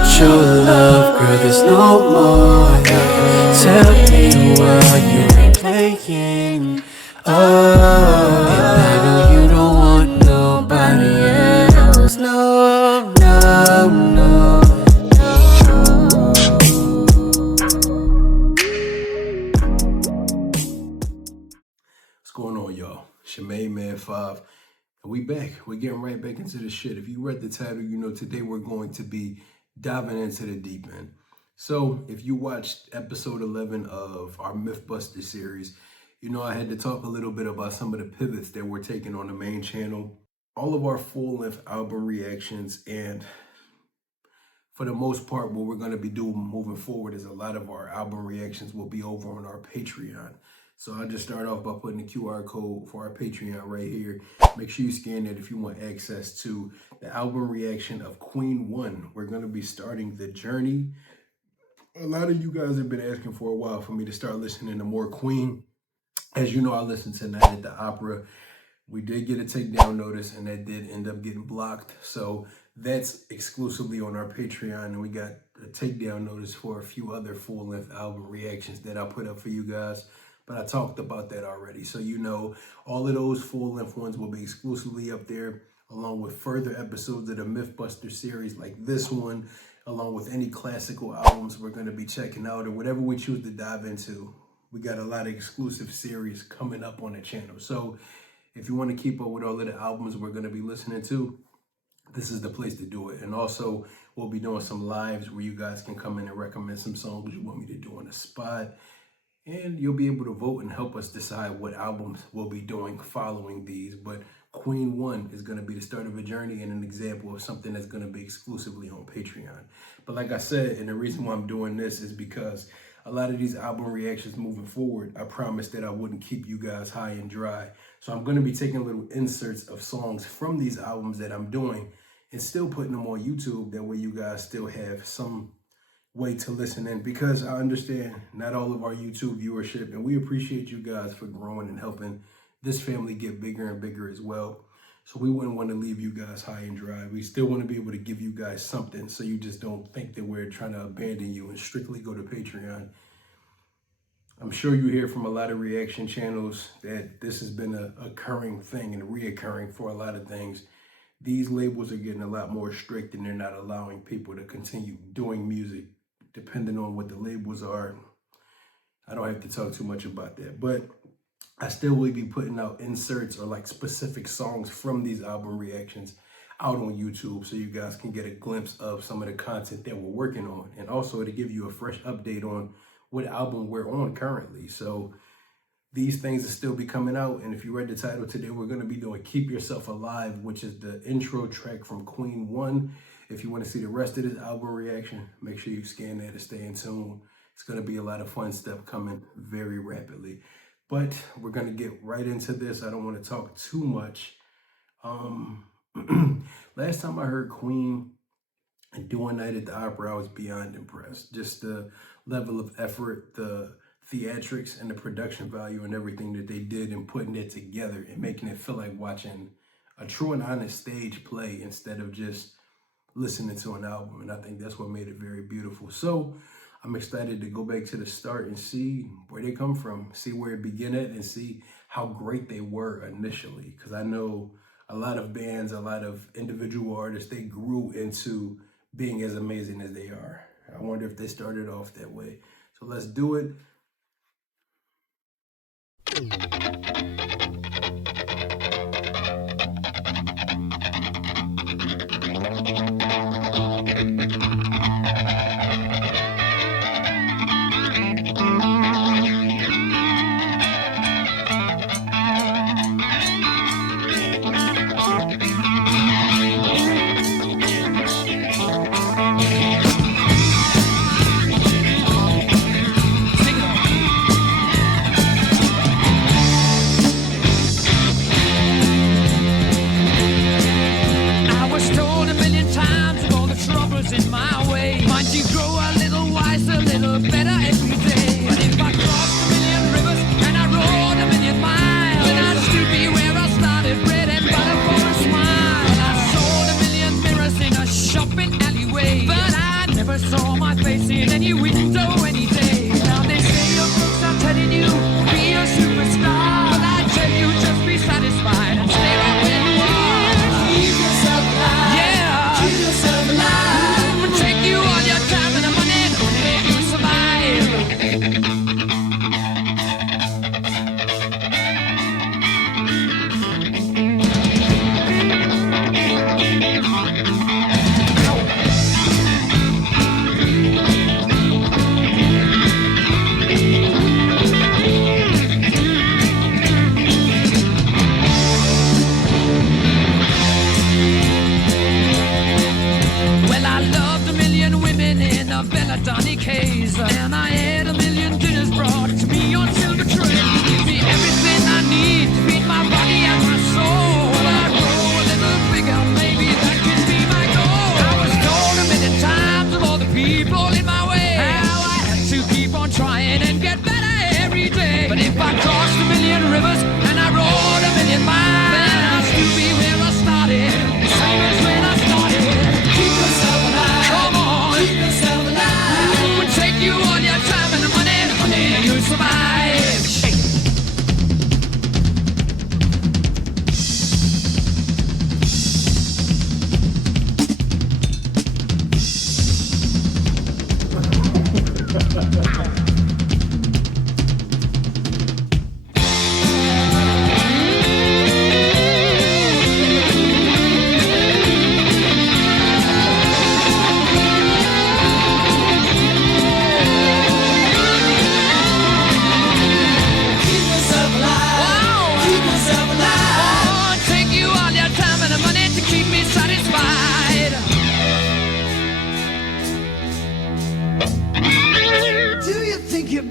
without your love, girl, there's no more. Tell me what you're playing. Oh, and I know you don't want nobody else. No, no, no. What's going on, y'all? It's your main man 5. And we back. We're getting right back into the shit. If you read the title, you know today we're going to be diving into the deep end. So if you watched episode 11 of our Mythbuster series, you know I had to talk a little bit about some of the pivots that we're taking on the main channel. All of our full-length album reactions, and for the most part, what we're going to be doing moving forward is a lot of our album reactions will be over on our Patreon. So I'll just start off by putting the QR code for our Patreon right here. Make sure you scan it if you want access to the album reaction of Queen 1. We're going to be starting the journey. A lot of you guys have been asking for a while for me to start listening to more Queen. As you know, I listened to Night at the Opera. We did get a takedown notice, and that did end up getting blocked. So that's exclusively on our Patreon, and we got a takedown notice for a few other full-length album reactions that I'll put up for you guys. But I talked about that already. So you know, all of those full-length ones will be exclusively up there, along with further episodes of the Mythbuster series like this one, along with any classical albums we're going to be checking out or whatever we choose to dive into. We got a lot of exclusive series coming up on the channel. So if you want to keep up with all of the albums we're going to be listening to, this is the place to do it. And also, we'll be doing some lives where you guys can come in and recommend some songs you want me to do on the spot. And you'll be able to vote and help us decide what albums we'll be doing following these. But Queen 1 is going to be the start of a journey and an example of something that's going to be exclusively on Patreon. But like I said, and the reason why I'm doing this is because a lot of these album reactions moving forward, I promised that I wouldn't keep you guys high and dry. So I'm going to be taking little inserts of songs from these albums that I'm doing and still putting them on YouTube. That way you guys still have some way to listen in, because I understand not all of our YouTube viewership, and we appreciate you guys for growing and helping this family get bigger and bigger as well. So we wouldn't want to leave you guys high and dry. We still want to be able to give you guys something, so you just don't think that we're trying to abandon you and strictly go to Patreon. I'm sure you hear from a lot of reaction channels that this has been a occurring thing and reoccurring for a lot of things. These labels are getting a lot more strict, and they're not allowing people to continue doing music depending on what the labels are. I don't have to talk too much about that, but I still will be putting out inserts or like specific songs from these album reactions out on YouTube, so you guys can get a glimpse of some of the content that we're working on, and also to give you a fresh update on what album we're on currently. So these things will still be coming out, and if you read the title today, we're going to be doing Keep Yourself Alive, which is the intro track from Queen 1. If you want to see the rest of this album reaction, make sure you scan that to stay in tune. It's going to be a lot of fun stuff coming very rapidly. But we're going to get right into this. I don't want to talk too much. Last time I heard Queen doing Night at the Opera, I was beyond impressed. Just the level of effort, the theatrics, and the production value and everything that they did in putting it together and making it feel like watching a true and honest stage play instead of just listening to an album. And I think that's what made it very beautiful. So I'm excited to go back to the start and see where they come from, see where it began at, and see how great they were initially. Because I know a lot of bands, a lot of individual artists, they grew into being as amazing as they are. I wonder if they started off that way. So let's do it. But I women in a Belladonna case. And I had a million dinners brought to me on silver tray. Give me everything I need to feed my body and my soul. I grow a little bigger, maybe that can be my goal. I was told a million times of all the people in my way how I had to keep on trying and get better every day. But if I crossed a million rivers and I rode a million miles, then I'll still be where I started, same as when I started. Keep yourself alive. Come on. Keep yourself alive. It would take you all your time and money, honey, you survive. Hey.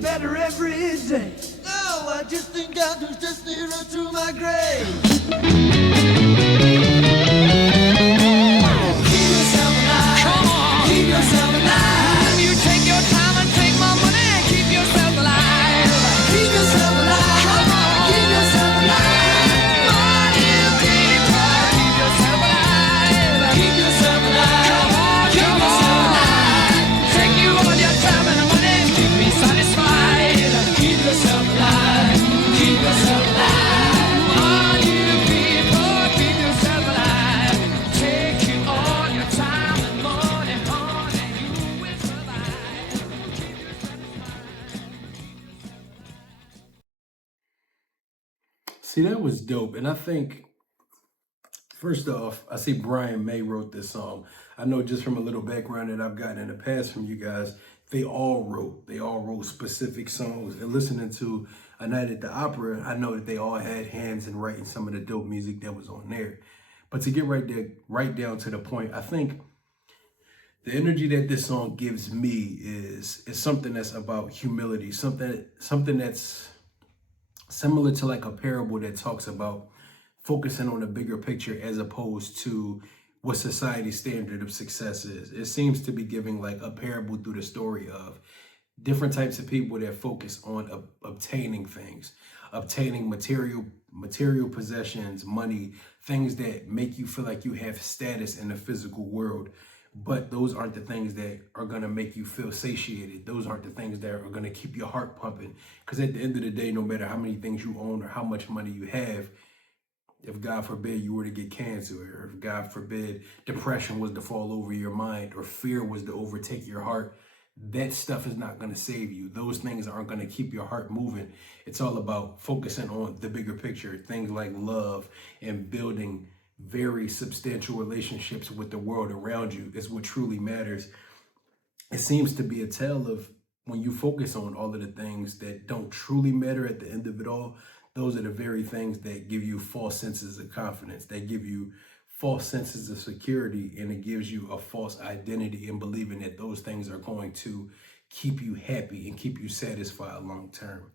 Better every day. No, I just think I'll just steer to my grave. Keep yourself alive. Come on. Keep yourself alive. You take your time and take my money. Keep yourself alive. Keep yourself alive. Come on. Keep yourself alive. Money people. Keep yourself alive. Keep yourself alive. Come on. Keep yourself alive. Take you all your time and money. Keep me satisfied. Keep yourself alive. Keep yourself alive. All you people, keep yourself alive. Take you all your time and money, honey, you will survive. Keep yourself alive. See, that was dope. And I think, first off, I see Brian May wrote this song. I know just from a little background that I've gotten in the past from you guys, they all wrote specific songs. And listening to A Night at the Opera, I know that they all had hands in writing some of the dope music that was on there. But to get right down to the point, I think the energy that this song gives me is something that's about humility, something that's similar to like a parable that talks about focusing on the bigger picture as opposed to what society's standard of success is. It seems to be giving like a parable through the story of different types of people that focus on obtaining things, obtaining material possessions, money, things that make you feel like you have status in the physical world. But those aren't the things that are going to make you feel satiated. Those aren't the things that are going to keep your heart pumping. Because at the end of the day, no matter how many things you own or how much money you have, if God forbid you were to get cancer, or if God forbid depression was to fall over your mind, or fear was to overtake your heart, that stuff is not going to save you. Those things aren't going to keep your heart moving. It's all about focusing on the bigger picture, things like love and building very substantial relationships with the world around you is what truly matters. It seems to be a tale of when you focus on all of the things that don't truly matter at the end of it all, those are the very things that give you false senses of confidence, that give you false senses of security, and it gives you a false identity in believing that those things are going to keep you happy and keep you satisfied long term.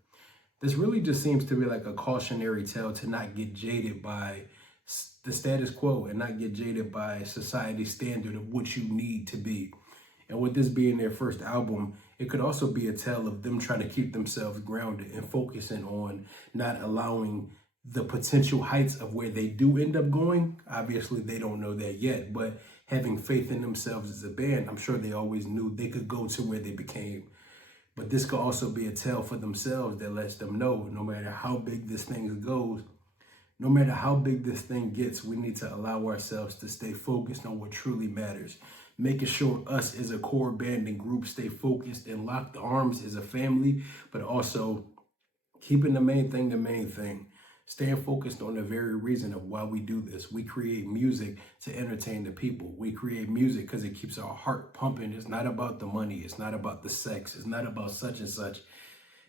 This really just seems to be like a cautionary tale to not get jaded by the status quo and not get jaded by society's standard of what you need to be. And with this being their first album, it could also be a tale of them trying to keep themselves grounded and focusing on not allowing the potential heights of where they do end up going. Obviously, they don't know that yet, but having faith in themselves as a band, I'm sure they always knew they could go to where they became. But this could also be a tale for themselves that lets them know no matter how big this thing goes, no matter how big this thing gets, we need to allow ourselves to stay focused on what truly matters. Making sure us as a core band and group stay focused and locked arms as a family, but also keeping the main thing. Staying focused on the very reason of why we do this. We create music to entertain the people. We create music because it keeps our heart pumping. It's not about the money. It's not about the sex. It's not about such and such.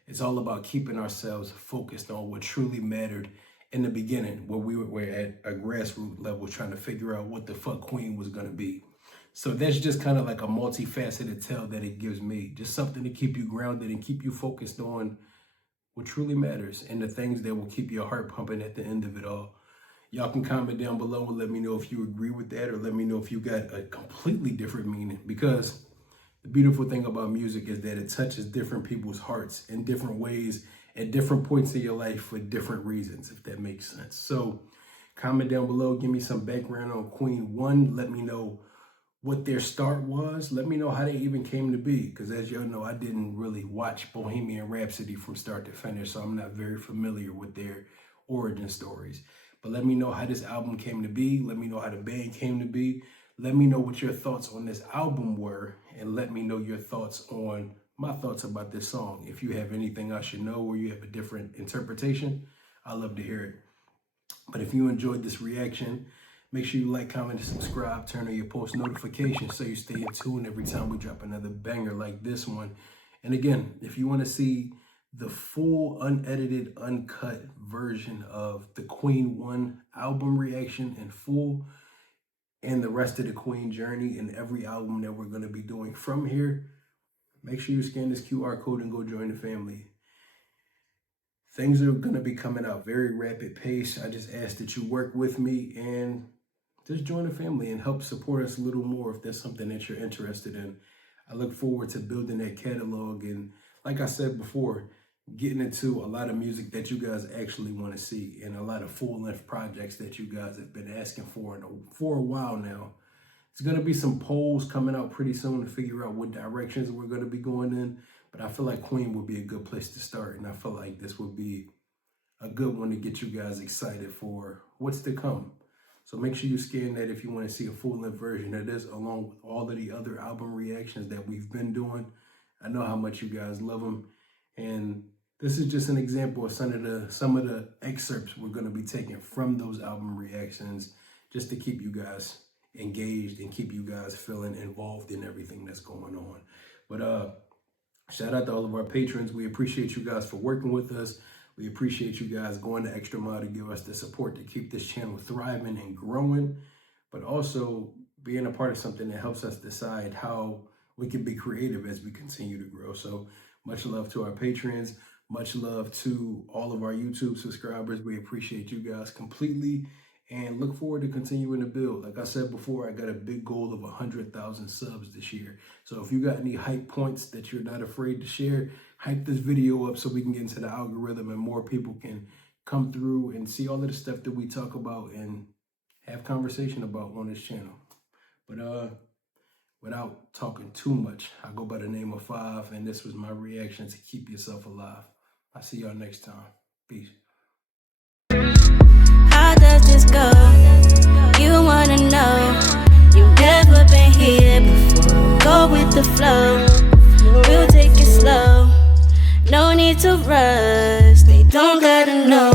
It's all about keeping ourselves focused on what truly mattered in the beginning, where we were at a grassroots level trying to figure out what the fuck Queen was going to be. So that's just kind of like a multifaceted tale that it gives me. Just something to keep you grounded and keep you focused on what truly matters and the things that will keep your heart pumping at the end of it all. Y'all can comment down below and let me know if you agree with that, or let me know if you got a completely different meaning. Because the beautiful thing about music is that it touches different people's hearts in different ways at different points in your life for different reasons, if that makes sense. So comment down below, give me some background on Queen 1. Let me know what their start was. Let me know how they even came to be, because as y'all know, I didn't really watch Bohemian Rhapsody from start to finish, so I'm not very familiar with their origin stories. But let me know how this album came to be. Let me know how the band came to be. Let me know what your thoughts on this album were, and let me know your thoughts on my thoughts about this song. If you have anything I should know or you have a different interpretation, I'd love to hear it. But if you enjoyed this reaction, make sure you like, comment, and subscribe. Turn on your post notifications so you stay in tune every time we drop another banger like this one. And again, if you want to see the full, unedited, uncut version of the Queen 1 album reaction in full, and the rest of the Queen journey and every album that we're going to be doing from here, make sure you scan this QR code and go join the family. Things are going to be coming out very rapid pace. I just ask that you work with me and just join the family and help support us a little more if that's something that you're interested in. I look forward to building that catalog, and like I said before, getting into a lot of music that you guys actually want to see, and a lot of full-length projects that you guys have been asking for a while now. There's going to be some polls coming out pretty soon to figure out what directions we're going to be going in, but I feel like Queen would be a good place to start, and I feel like this would be a good one to get you guys excited for what's to come. So make sure you scan that if you want to see a full-length version of this, along with all of the other album reactions that we've been doing. I know how much you guys love them, and this is just an example of some of the excerpts we're going to be taking from those album reactions, just to keep you guys engaged and keep you guys feeling involved in everything that's going on. But shout out to all of our patrons. We appreciate you guys for working with us. We appreciate you guys going the extra mile to give us the support to keep this channel thriving and growing, but also being a part of something that helps us decide how we can be creative as we continue to grow. So much love to our patrons. Much love to all of our YouTube subscribers. We appreciate you guys completely and look forward to continuing to build. Like I said before, I got a big goal of 100,000 subs this year. So if you got any hype points that you're not afraid to share, hype this video up so we can get into the algorithm and more people can come through and see all of the stuff that we talk about and have conversation about on this channel. But without talking too much, I go by the name of 5, and this was my reaction to Keep Yourself Alive. I'll see y'all next time. Peace. How does this go? You wanna know. You've never been here before. Go with the flow. We'll take it slow. No need to rush. They don't gotta know.